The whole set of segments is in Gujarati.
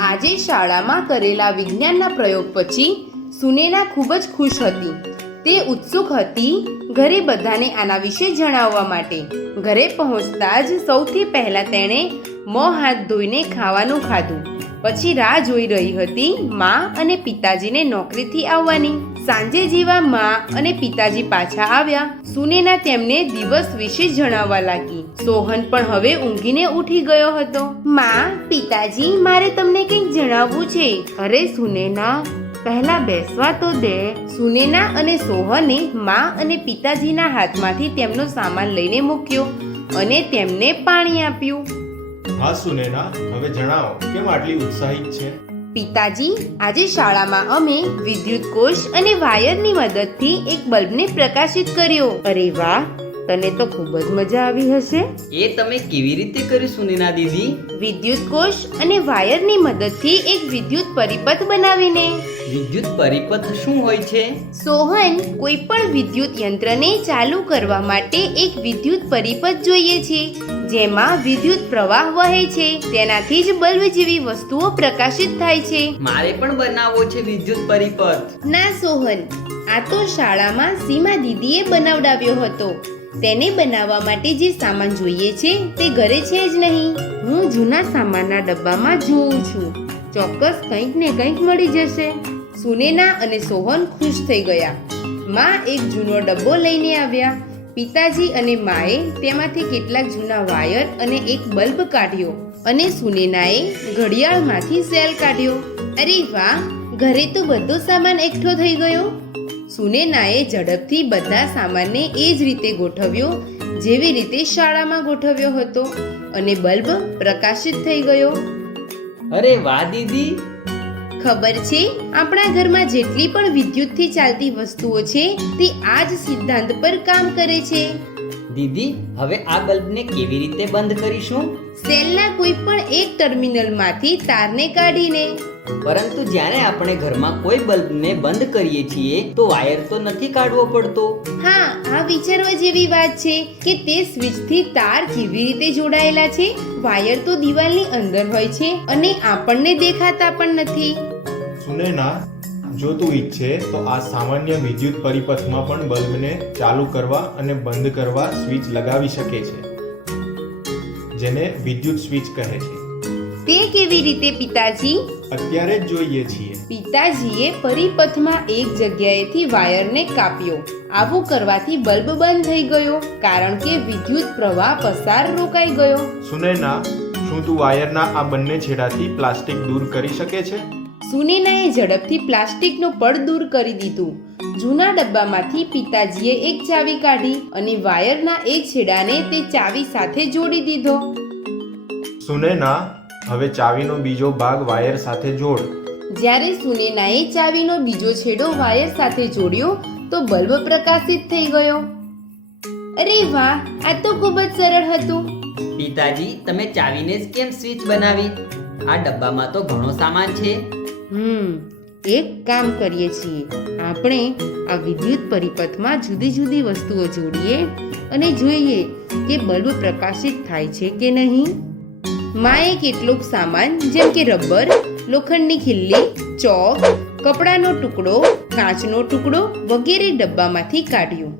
આજે શાળામાં કરેલા વિજ્ઞાનના પ્રયોગ પછી સુનેના ખૂબ જ ખુશ હતી. તે ઉત્સુક હતી ઘરે બધાને આના વિશે જણાવવા માટે. ઘરે પહોંચતા જ સૌથી પહેલાં તેણે મોં હાથ ધોઈને ખાવાનું ખાધું. પછી રાહ જોઈ રહી હતી મા અને પિતાજીને નોકરીથી આવવાની. સાંજે જેવા મા અને પિતાજી પાછા આવ્યા, સુનેના તેમને દિવસ વિશે જણાવવા લાગી. સોહન પણ હવે ઊંઘીને ઉઠી ગયો હતો. મા, પિતાજી, મારે તમને કંઈક જણાવવું છે. અરે સુનેના, પહેલા બેસવા તો દે. સુનેના અને સોહને મા અને પિતાજીના હાથમાંથી તેમનો સામાન લઈને મૂક્યો અને તેમને પાણી આપ્યું. હા સુનેના, હવે જણાવો કેમ આટલી ઉત્સાહિત છે? પિતાજી, આજે શાળામાં અમે વિદ્યુત કોષ અને વાયરની મદદથી એક બલ્બને પ્રકાશિત કર્યો. અરે વાહ, તને તો ખૂબ જ મજા આવી હશે. એ તમે કેવી રીતે કર્યું સુનેના દીદી? વિદ્યુત કોષ અને વાયરની મદદથી એક વિદ્યુત પરિપથ બનાવીને. વિદ્યુત પરિપથ શું હોય છે? સોહન, કોઈ પણ વિદ્યુત યંત્રને ચાલુ કરવા માટે એક વિદ્યુત પરિપથ જોઈએ છે, જેમાં વિદ્યુત પ્રવાહ વહે છે. તેનાથી જ બલ્બ જેવી વસ્તુઓ પ્રકાશિત થાય છે. મારે પણ બનાવવો છે વિદ્યુત પરિપથ. ના સોહન, આ તો શાળામાં સીમા દીદીએ બનાવડાવ્યો હતો. તેને બનાવવા માટે જે સામાન જોઈએ છે તે ઘરે છે જ નહીં. હું જૂના સામાનના ડબ્બામાં જોઉં છું. ચોક્કસ કંઈક ને કંઈક મળી જશે. સુનેના અને સોહન ખુશ થઈ ગયા. માં એક જૂનો ડબ્બો લઈને આવ્યા. પિતાજી અને માએ તેમાંથી કેટલાક જૂના વાયર અને એક બલ્બ કાઢ્યો અને સુનેનાએ ઘડિયાળમાંથી સેલ કાઢ્યો. અરે વાહ, ઘરે તો બધો સામાન એકઠો થઈ ગયો. સુનેનાએ ઝડપથી બધા સામાનને એ જ રીતે ગોઠવ્યો જેવી રીતે શાળામાં ગોઠવ્યો હતો અને બલ્બ પ્રકાશિત થઈ ગયો. અરે વાહ દીદી! ખબર છે, આપણા ઘરમાં જેટલી પણ વિદ્યુતથી ચાલતી વસ્તુઓ છે તે આ જ સિદ્ધાંત પર કામ કરે છે. દીદી, હવે આ બલ્બને કેવી રીતે બંધ કરીશું? સેલના કોઈ પણ એક ટર્મિનલમાંથી તારને કાઢીને. પરંતુ જ્યારે આપણે ઘરમાં કોઈ બલ્બને બંધ કરીએ છીએ તો વાયર તો નથી કાઢવો પડતો. હા, આ વિચારવા જેવી વાત છે કે તે સ્વિચથી તાર કેવી રીતે જોડાયેલા છે. વાયર તો દિવાલની અંદર હોય છે અને આપણને દેખાતા પણ નથી. સુનેના, જો તું ઈચ્છે તો આ સામાન્ય વિદ્યુત પરિપથમાં પણ બલ્બને ચાલુ કરવા અને બંધ કરવા સ્વિચ લગાવી શકે છે, જેને વિદ્યુત સ્વિચ કહે છે. તે કેવી રીતે પિતાજી? અત્યારે જ જોઈએ છીએ. પિતાજીએ પરિપથમાં એક જગ્યાએથી વાયરને કાપ્યો. આવું કરવાથી બલ્બ બંધ થઈ ગયો કારણ કે વિદ્યુત પ્રવાહ પસાર રોકાઈ ગયો. સુનેના, શું તું વાયરના આ બંને છેડાથી પ્લાસ્ટિક દૂર કરી શકે છે? સુનેનાએ ઝડપથી પ્લાસ્ટિકનો પડ દૂર કરી દીધું. જૂના ડબ્બામાંથી પિતાજીએ એક ચાવી કાઢી અને વાયરના એક છેડાને તે ચાવી સાથે જોડી દીધો. સુનેના, હવે ચાવીનો બીજો ભાગ વાયર સાથે જોડ. જ્યારે સુનેનાએ ચાવીનો બીજો છેડો વાયર સાથે જોડ્યો તો બલ્બ પ્રકાશિત થઈ ગયો. અરે વાહ, આ તો ખૂબ જ સરળ હતું. પિતાજી, તમે ચાવીને જ કેમ સ્વિચ બનાવી? આ ડબ્બામાં તો ઘણો સામાન છે. એક કામ કરીએ છીએ. આપણે આ વિદ્યુત પરિપથમાં જુદી જુદી વસ્તુઓ જોડીએ અને જોઈએ કે બલ્બ પ્રકાશિત થાય છે કે નહીં. માએ કેટલોક સામાન જેમ કે રબર, લોખંડની ખિલ્લી, ચોક, કપડાનો ટુકડો, કાચનો ટુકડો વગેરે ડબ્બામાંથી કાઢ્યું.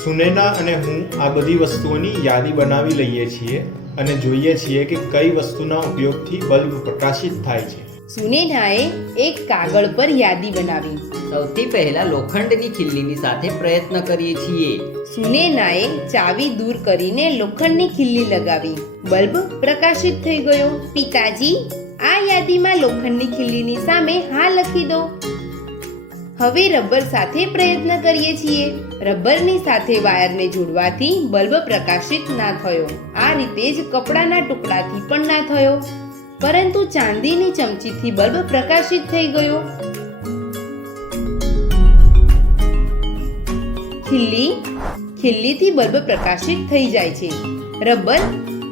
સુનેના અને હું આ બધી વસ્તુઓની યાદી બનાવી લઈએ છીએ અને જોઈએ છીએ કે કઈ વસ્તુના ઉપયોગથી બલ્બ પ્રકાશિત થાય છે. સુનેનાએ એક કાગળ પર યાદી બનાવી. સૌથી પહેલા લોખંડની ખિલ્લીની સાથે પ્રયત્ન કરીએ છીએ. સુનેનાએ ચાવી દૂર કરીને લોખંડની ખિલ્લી લગાવી. બલ્બ પ્રકાશિત થઈ ગયો. પિતાજી, આ યાદીમાં લોખંડની ખિલ્લીની સામે હા લખી દો. હવે રબર સાથે પ્રયત્ન કરીએ છીએ. રબરની સાથે વાયરને જોડવાથી બલ્બ પ્રકાશિત ના થયો. આ રીતે જ કપડાના ટુકડાથી પણ ના થયો, પરંતુ ચાંદીની ચમચીથી બલ્બ પ્રકાશિત થઈ ગયો. ખિલ્લીથી બલ્બ પ્રકાશિત થઈ જાય છે.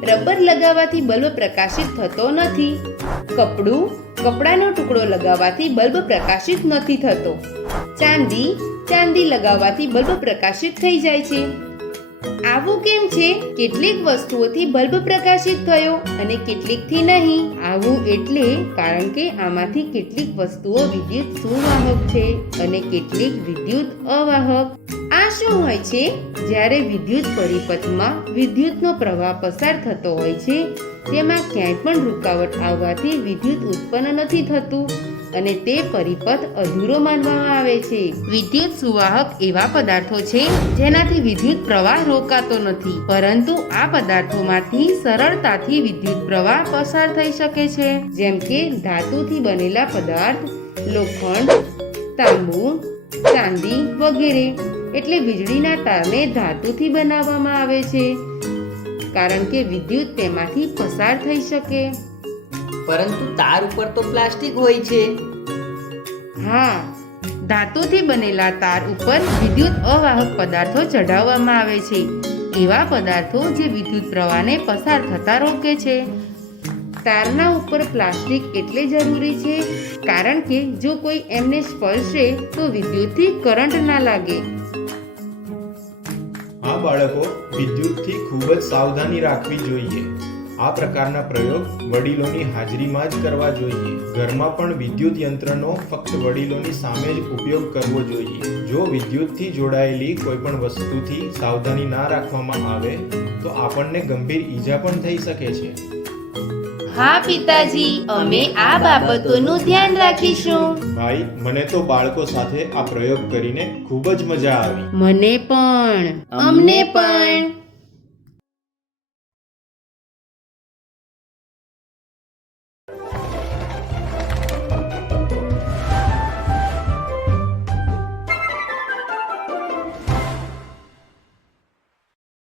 રબર લગાવવાથી બલ્બ પ્રકાશિત થતો નથી. કપડાનો ટુકડો લગાવવાથી બલ્બ પ્રકાશિત નથી થતો. ચાંદી લગાવવાથી બલ્બ પ્રકાશિત થઈ જાય છે. આવું કેમ છે? કેટલીક વસ્તુઓથી બલ્બ પ્રકાશિત થયો અને કેટલીકથી નહીં. આવું એટલે કારણ કે આમાંથી કેટલીક વસ્તુઓ વિદ્યુત સુવાહક છે અને કેટલીક વિદ્યુત અવાહક. આ શું હોય છે? જ્યારે વિદ્યુત પરિપથમાં વિદ્યુતનો પ્રવાહ પસાર થતો હોય છે, તેમાં ક્યાંય પણ રૂકાવટ આવવાથી વિદ્યુત ઉત્પન્ન નથી થતું અને તે પરિપથ અધૂરો માનવામાં આવે છે. વિદ્યુત સુવાહક એવા પદાર્થો છે જેનાથી વિદ્યુત પ્રવાહ રોકાતો નથી, પરંતુ આ પદાર્થોમાંથી સરળતાથી વિદ્યુત પ્રવાહ પસાર થઈ શકે છે, જેમ કે ધાતુથી બનેલા પદાર્થ, લોખંડ, તાંબુ, ચાંદી વગેરે. એટલે વીજળીના તારને ધાતુથી બનાવવામાં આવે છે કારણ કે વિદ્યુત તેમાંથી પસાર થઈ શકે. પરંતુ તાર ઉપર તો પ્લાસ્ટિક હોય છે. હા, ધાતુથી બનેલા તાર ઉપર વિદ્યુત અવાહક પદાર્થો ચઢાવવામાં આવે છે, એવા પદાર્થો જે વિદ્યુત પ્રવાહને પસાર થતા રોકે છે. તારના ઉપર પ્લાસ્ટિક એટલે જરૂરી છે કારણ કે જો કોઈ એમને સ્પર્શે તો વિદ્યુતથી કરંટ ના લાગે. આ બાળકો, વિદ્યુતથી ખૂબ જ સાવધાની રાખવી જોઈએ. આ પ્રકારના પ્રયોગ વડીલોની હાજરીમાં જ કરવા જોઈએ. ઘરમાં પણ વિદ્યુત યંત્રનો ફક્ત વડીલોની સામે જ ઉપયોગ કરવો જોઈએ. જો વિદ્યુતથી જોડાયેલી કોઈ પણ વસ્તુથી સાવધાની ના રાખવામાં આવે તો આપણને ગંભીર ઈજા પણ થઈ શકે છે. હા પિતાજી, અમે આ બાબતોનું ધ્યાન રાખીશું. ભાઈ, મને તો બાળકો સાથે આ પ્રયોગ કરીને ખૂબ જ મજા આવી. મને પણ. અમને પણ.